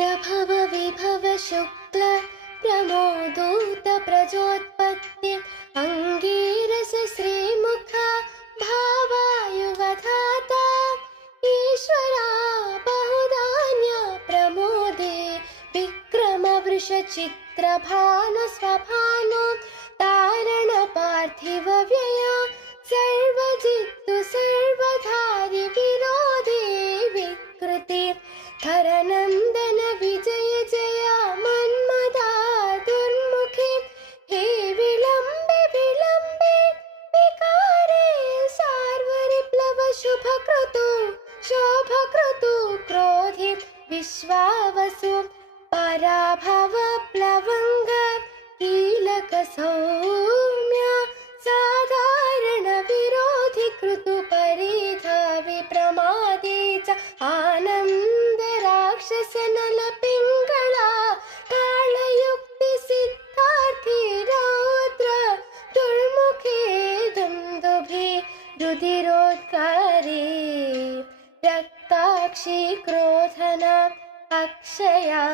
प्रभव विभव शुक्ल प्रमोदूत प्रजोत्पत्ति अंगीरस श्रीमुख भावायुवधाता ईश्वरा बहुधान्य प्रमोदे विक्रम वृष चित्र भानु स्वभानु तारण पार्थिव व्यय सर्वजित्तु सर्वधारि विरोधे विकृति हरनन्दन विजय जय मन्मदा दुर्मुखे हे विलम्बे विलम्बे विकारे सार्वरिप्लव शुभकृतु शोभकृतु क्रोधि विश्वावसु पराभव प्लवंग कीलक सौम्य साधारण विरोधि कृतु परिधावि प्रमादे च आनंद राक्षस नल पिंगళ कालयुक्ति सिद्धार्थी रौद्र दुर्मुखे दुंदुभि रुधिरोद्गारे रक्ताक्षी क्रोधन अक्षया।